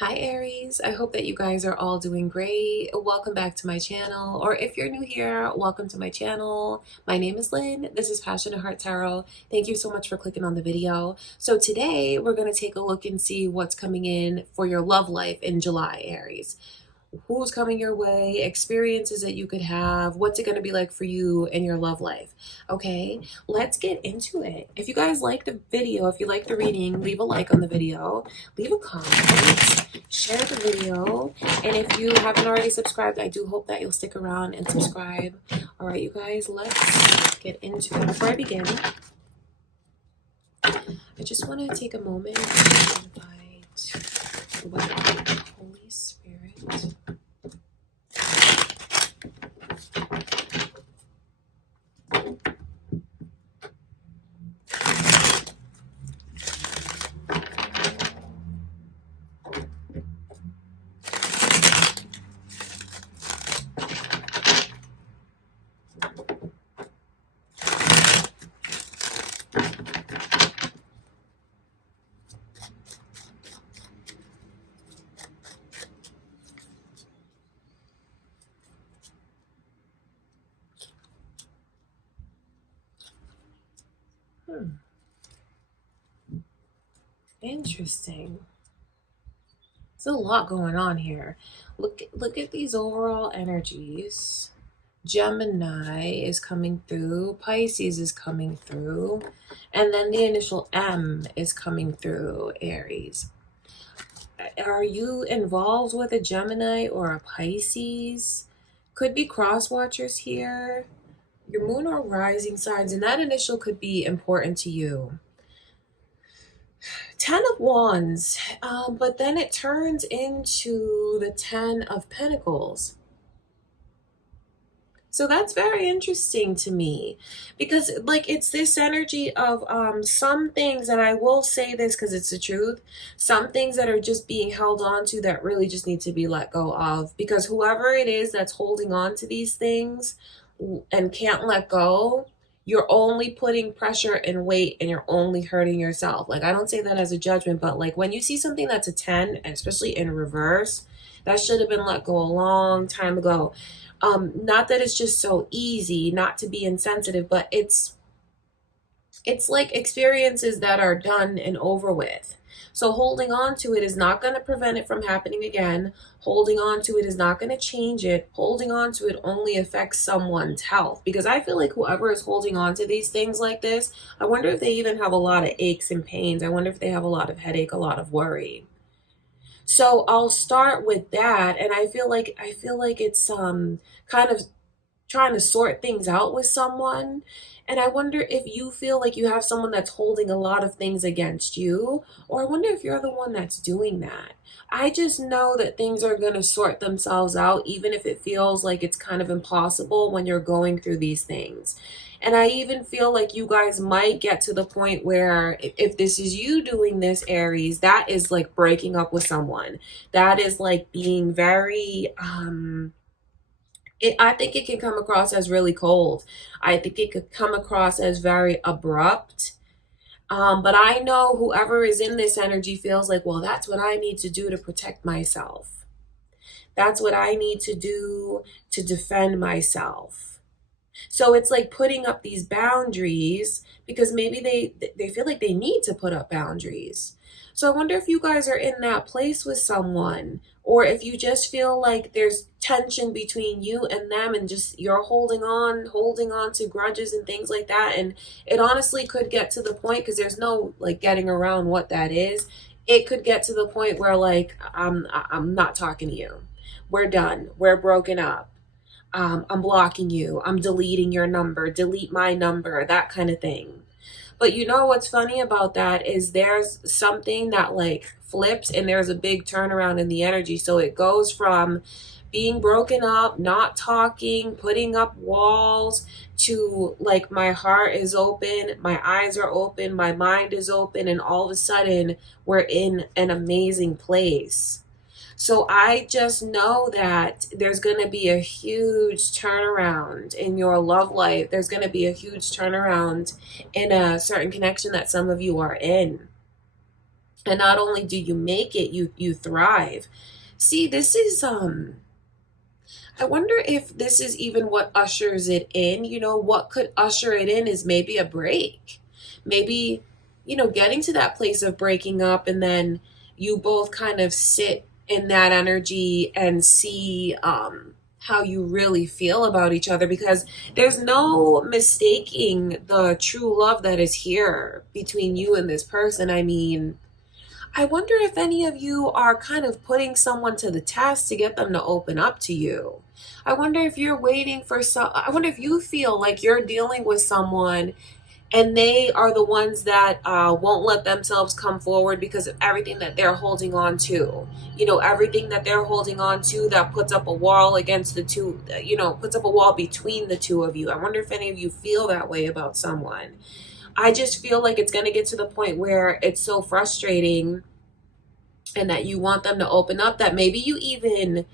Hi Aries, I hope that you guys are all doing great. Welcome back to my channel, or if you're new here, welcome to my channel. My name is Lynn. This is Passionate Heart Tarot. Thank you so much for clicking on the video. So today we're going to take a look and see what's coming in for your love life in July, Aries. Who's coming your way, experiences that you could have, what's it going to be like for you in your love life. Okay, let's get into it. If you guys like the video, if you like the reading, leave a like on the video, leave a comment, share the video, and if you haven't already subscribed, I do hope that you'll stick around and subscribe. All right, you guys, let's get into it. Before I begin, I just want to take a moment to invite the Holy Spirit. Interesting. There's a lot going on here. Look at these overall energies. Gemini is coming through, Pisces is coming through, and then the initial M is coming through, Aries. Are you involved with a Gemini or a Pisces? Could be cross watchers here. Your moon or rising signs, and that initial could be important to you. 10 of Wands, but then it turns into the 10 of Pentacles. So that's very interesting to me because like it's this energy of some things, and I will say this because it's the truth, some things that are just being held on to that really just need to be let go of, because whoever it is that's holding on to these things and can't let go, you're only putting pressure and weight and you're only hurting yourself. Like, I don't say that as a judgment, but like when you see something that's a 10, and especially in reverse, that should have been let go a long time ago. Not that it's just so easy not to be insensitive, but it's like experiences that are done and over with. So holding on to it is not going to prevent it from happening again. Holding on to it is not going to change it. Holding on to it only affects someone's health, because I feel like whoever is holding on to these things like this, I wonder if they even have a lot of aches and pains. I wonder if they have a lot of headache, a lot of worry. So I'll start with that, and I feel like it's kind of trying to sort things out with someone. And I wonder if you feel like you have someone that's holding a lot of things against you, or I wonder if you're the one that's doing that. I just know that things are going to sort themselves out, even if it feels like it's kind of impossible when you're going through these things. And I even feel like you guys might get to the point where if this is you doing this, Aries, that is like breaking up with someone. That is like being very, I think it can come across as really cold. I think it could come across as very abrupt. But I know whoever is in this energy feels like, well, that's what I need to do to protect myself. That's what I need to do to defend myself. So it's like putting up these boundaries because maybe they feel like they need to put up boundaries. So I wonder if you guys are in that place with someone, or if you just feel like there's tension between you and them, and just you're holding on to grudges and things like that. And it honestly could get to the point, because there's no like getting around what that is. It could get to the point where like I'm not talking to you. We're done. We're broken up. I'm blocking you. I'm deleting your number. Delete my number. That kind of thing. But you know what's funny about that is there's something that like flips, and there's a big turnaround in the energy. So it goes from being broken up, not talking, putting up walls, to like my heart is open, my eyes are open, my mind is open, and all of a sudden we're in an amazing place. So I just know that there's going to be a huge turnaround in your love life. There's going to be a huge turnaround in a certain connection that some of you are in. And not only do you make it, you thrive. See, this is I wonder if this is even what ushers it in. You know, what could usher it in is maybe a break. Maybe, you know, getting to that place of breaking up, and then you both kind of sit in that energy and see how you really feel about each other, because there's no mistaking the true love that is here between you and this person. I mean, I wonder if any of you are kind of putting someone to the test to get them to open up to you. I wonder if you're waiting for I wonder if you feel like you're dealing with someone and they are the ones that won't let themselves come forward because of everything that they're holding on to. You know, everything that they're holding on to that puts up a wall against the two, you know, puts up a wall between the two of you. I wonder if any of you feel that way about someone. I just feel like it's going to get to the point where it's so frustrating and that you want them to open up that maybe you even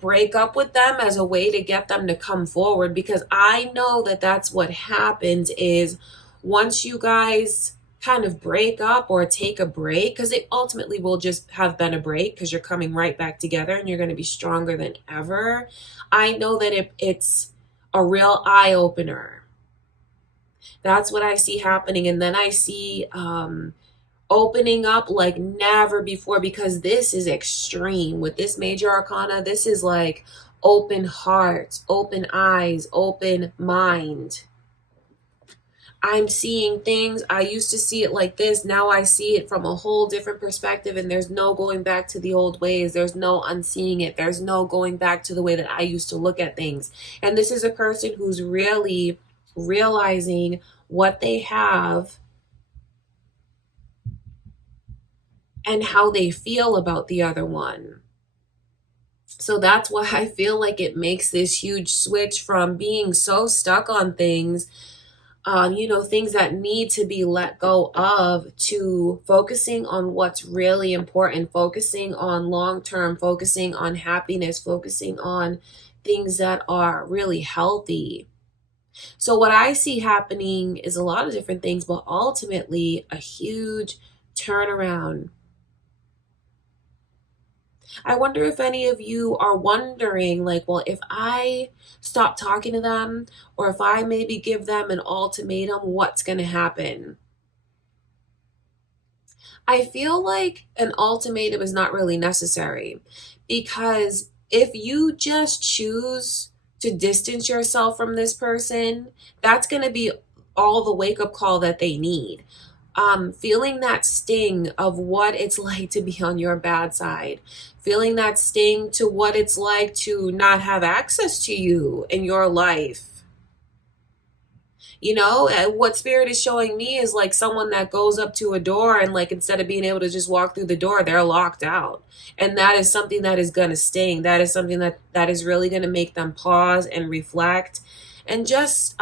break up with them as a way to get them to come forward. Because I know that that's what happens is once you guys kind of break up or take a break, because it ultimately will just have been a break because you're coming right back together and you're going to be stronger than ever. I know that it's a real eye opener. That's what I see happening. And then I see opening up like never before, because this is extreme. With this major arcana, this is like open hearts, open eyes, open mind. I'm seeing things. I used to see it like this. Now I see it from a whole different perspective, and there's no going back to the old ways. There's no unseeing it. There's no going back to the way that I used to look at things. And this is a person who's really realizing what they have and how they feel about the other one. So that's why I feel like it makes this huge switch from being so stuck on things, you know, things that need to be let go of, to focusing on what's really important, focusing on long term, focusing on happiness, focusing on things that are really healthy. So what I see happening is a lot of different things, but ultimately a huge turnaround. I wonder if any of you are wondering, like, well, if I stop talking to them, or if I maybe give them an ultimatum, what's going to happen? I feel like an ultimatum is not really necessary, because if you just choose to distance yourself from this person, that's going to be all the wake up call that they need. Feeling that sting of what it's like to be on your bad side, feeling that sting to what it's like to not have access to you in your life. You know, what spirit is showing me is like someone that goes up to a door and, like, instead of being able to just walk through the door, they're locked out. And that is something that is going to sting. That is something that is really going to make them pause and reflect and just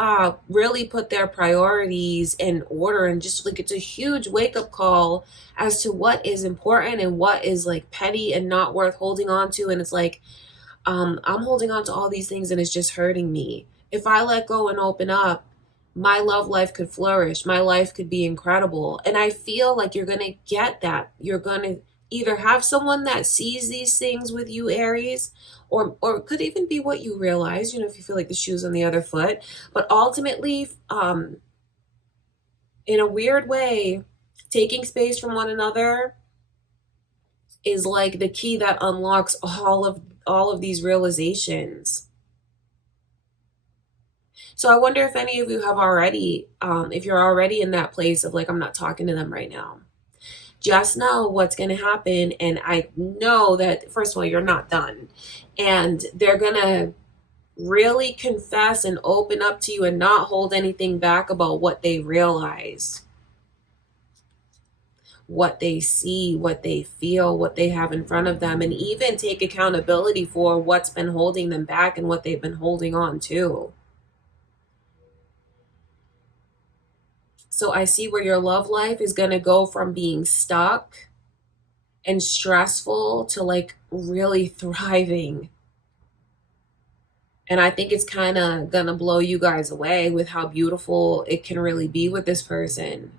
really put their priorities in order. And just like, it's a huge wake up call as to what is important and what is like petty and not worth holding on to. And it's like, I'm holding on to all these things and it's just hurting me. If I let go and open up, my love life could flourish. My life could be incredible. And I feel like you're going to get that. You're going to either have someone that sees these things with you, Aries, or it could even be what you realize, you know, if you feel like the shoe's on the other foot. But ultimately, in a weird way, taking space from one another is like the key that unlocks all of these realizations. So I wonder if any of you have already, if you're already in that place of like, I'm not talking to them right now. Just know what's going to happen. And I know that, first of all, you're not done. And they're going to really confess and open up to you and not hold anything back about what they realize, what they see, what they feel, what they have in front of them, and even take accountability for what's been holding them back and what they've been holding on to. So I see where your love life is going to go from being stuck and stressful to like really thriving. And I think it's kind of going to blow you guys away with how beautiful it can really be with this person.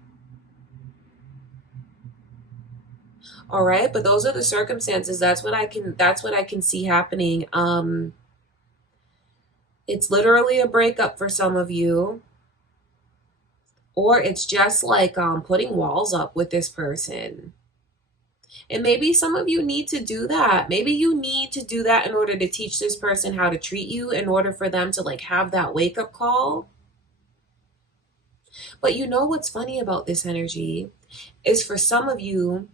All right, but those are the circumstances. That's what I can see happening. It's literally a breakup for some of you, or it's just like putting walls up with this person. And maybe some of you need to do that. Maybe you need to do that in order to teach this person how to treat you, in order for them to like have that wake up call. But you know what's funny about this energy is, for some of you,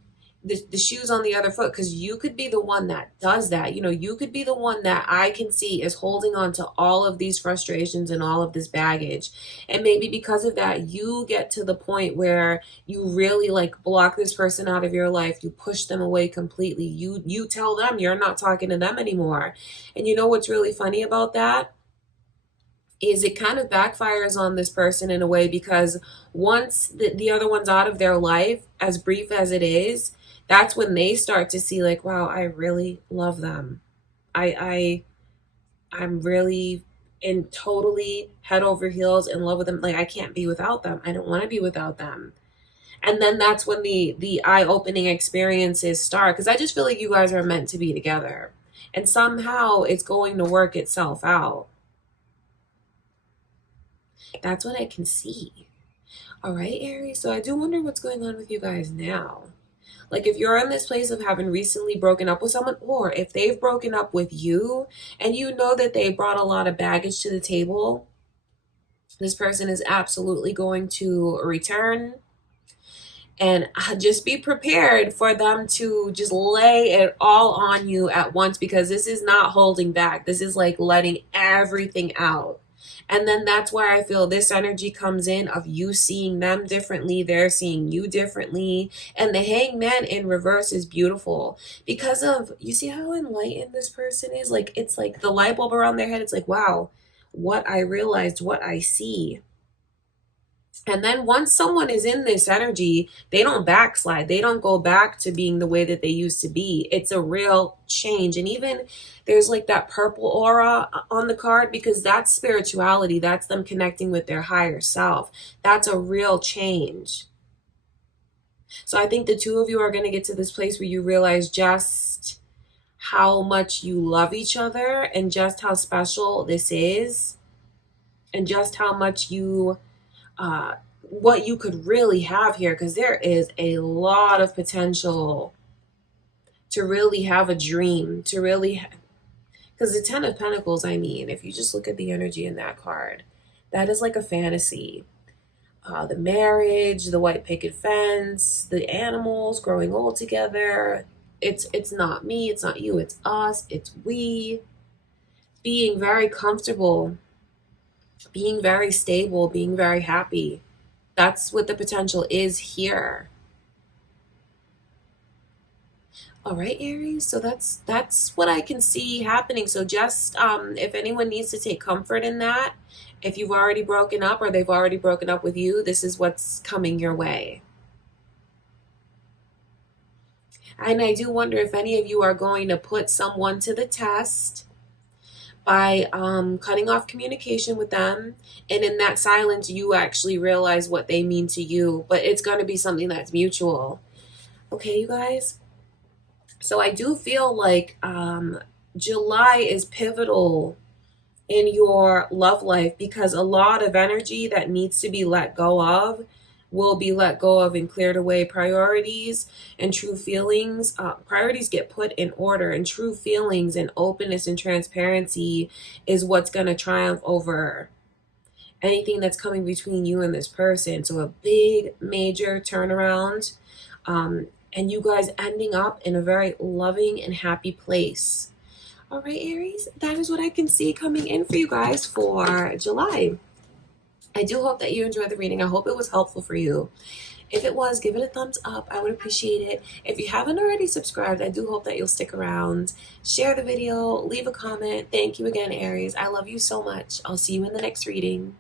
the shoes on the other foot, because you could be the one that does that. You know, you could be the one that I can see is holding on to all of these frustrations and all of this baggage. And maybe because of that, you get to the point where you really like block this person out of your life. You push them away completely. You tell them you're not talking to them anymore. And you know what's really funny about that? Is it kind of backfires on this person in a way, because once the other one's out of their life, as brief as it is, that's when they start to see like, wow, I really love them. I'm really and totally head over heels in love with them. Like, I can't be without them. I don't want to be without them. And then that's when the eye-opening experiences start, because I just feel like you guys are meant to be together. And somehow it's going to work itself out. That's what I can see. All right, Aries. So I do wonder what's going on with you guys now. Like, if you're in this place of having recently broken up with someone, or if they've broken up with you and you know that they brought a lot of baggage to the table, this person is absolutely going to return. And just be prepared for them to just lay it all on you at once, because this is not holding back. This is like letting everything out. And then that's where I feel this energy comes in, of you seeing them differently, they're seeing you differently. And the hangman in reverse is beautiful, because of, you see how enlightened this person is? Like, it's like the light bulb around their head. It's like, wow, what I realized, what I see. And then once someone is in this energy, they don't backslide. They don't go back to being the way that they used to be. It's a real change. And even there's like that purple aura on the card, because that's spirituality. That's them connecting with their higher self. That's a real change. So I think the two of you are going to get to this place where you realize just how much you love each other, and just how special this is, and just how much you what you could really have here, because there is a lot of potential to really have a dream, to really because the Ten of Pentacles, I mean, if you just look at the energy in that card, that is like a fantasy. The marriage, the white picket fence, the animals growing old together. It's not me, it's not you, it's us, it's we. Being very comfortable, being very stable, being very happy. That's what the potential is here. All right, Aries. So that's what I can see happening. So just if anyone needs to take comfort in that, if you've already broken up or they've already broken up with you, this is what's coming your way. And I do wonder if any of you are going to put someone to the test by cutting off communication with them. And in that silence, you actually realize what they mean to you. But it's going to be something that's mutual. Okay, you guys? So I do feel like July is pivotal in your love life, because a lot of energy that needs to be let go of will be let go of and cleared away. Priorities and true feelings, priorities get put in order, and true feelings and openness and transparency is what's going to triumph over anything that's coming between you and this person. So a big major turnaround, and you guys ending up in a very loving and happy place. All right, Aries, that is what I can see coming in for you guys for July. I do hope that you enjoyed the reading. I hope it was helpful for you. If it was, give it a thumbs up. I would appreciate it. If you haven't already subscribed, I do hope that you'll stick around. Share the video, leave a comment. Thank you again, Aries. I love you so much. I'll see you in the next reading.